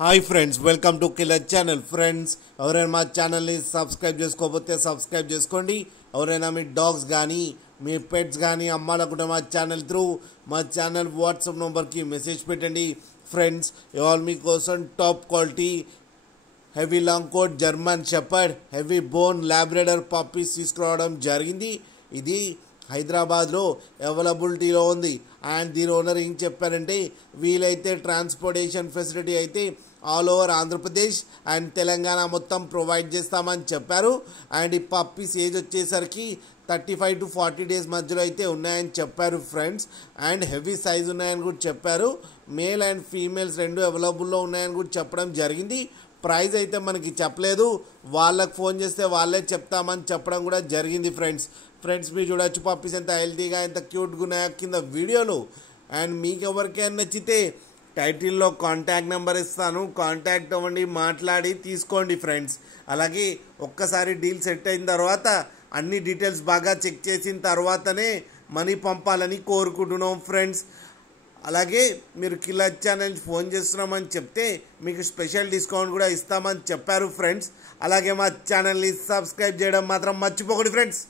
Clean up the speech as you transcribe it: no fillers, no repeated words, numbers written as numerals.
Hi friends, welcome to killer channel. Friends, ఎవరైనా మా ఛానల్ని సబ్స్క్రైబ్ చేసుకోకపోతే సబ్స్క్రైబ్ చేసుకోండి. ఎవరైనా మీ డాగ్స్ కానీ మీ పెట్స్ కానీ అమ్మాలనుకుంటే మా ఛానల్ త్రూ మా ఛానల్ వాట్సాప్ నెంబర్కి మెసేజ్ పెట్టండి. ఫ్రెండ్స్, ఇవాళ మీకోసం top quality heavy long coat German shepherd heavy bone labrador puppies తీసుకురావడం జరిగింది. ఇది హైదరాబాద్లో అవైలబిలిటీలో ఉంది. అండ్ దీని ఓనర్ ఏం చెప్పారంటే, వీలైతే ట్రాన్స్పోర్టేషన్ ఫెసిలిటీ అయితే all over Andhra Pradesh and Telangana మొత్తం ప్రొవైడ్ చేస్తామని చెప్పారు. అండ్ ఈ పప్పీస్ ఏజ్ వచ్చేసరికి 35 to 40 days మధ్యలో అయితే ఉన్నాయని చెప్పారు ఫ్రెండ్స్. అండ్ హెవీ సైజ్ ఉన్నాయని కూడా చెప్పారు. మేల్ అండ్ ఫీమేల్స్ రెండు అవైలబుల్లో ఉన్నాయని కూడా చెప్పడం జరిగింది. ప్రైస్ అయితే మనకి చెప్పలేదు, వాళ్ళకి ఫోన్ చేస్తే వాళ్ళే చెప్తామని చెప్పడం కూడా జరిగింది. ఫ్రెండ్స్ మీరు చూడొచ్చు పప్పీస్ ఎంత హెల్తీగా ఎంత క్యూట్గా ఉన్నాయో కింద వీడియోలో. అండ్ మీకు ఎవరికైనా నచ్చితే టైటిల్లో కాంటాక్ట్ నెంబర్ ఇస్తాను, కాంటాక్ట్ అవ్వండి, మాట్లాడి తీసుకోండి ఫ్రెండ్స్. అలాగే ఒక్కసారి డీల్ సెట్ అయిన తర్వాత అన్ని డీటెయిల్స్ బాగా చెక్ చేసిన తర్వాతనే మనీ పంపాలని కోరుకుంటున్నాం ఫ్రెండ్స్. అలాగే మీరు కిల్లర్ ఛానల్ ఫోన్ చేస్తున్నామని చెప్తే మీకు స్పెషల్ డిస్కౌంట్ కూడా ఇస్తామని చెప్పారు ఫ్రెండ్స్. అలాగే మా ఛానల్ని సబ్స్క్రైబ్ చేయడం మాత్రం మర్చిపోకండి ఫ్రెండ్స్.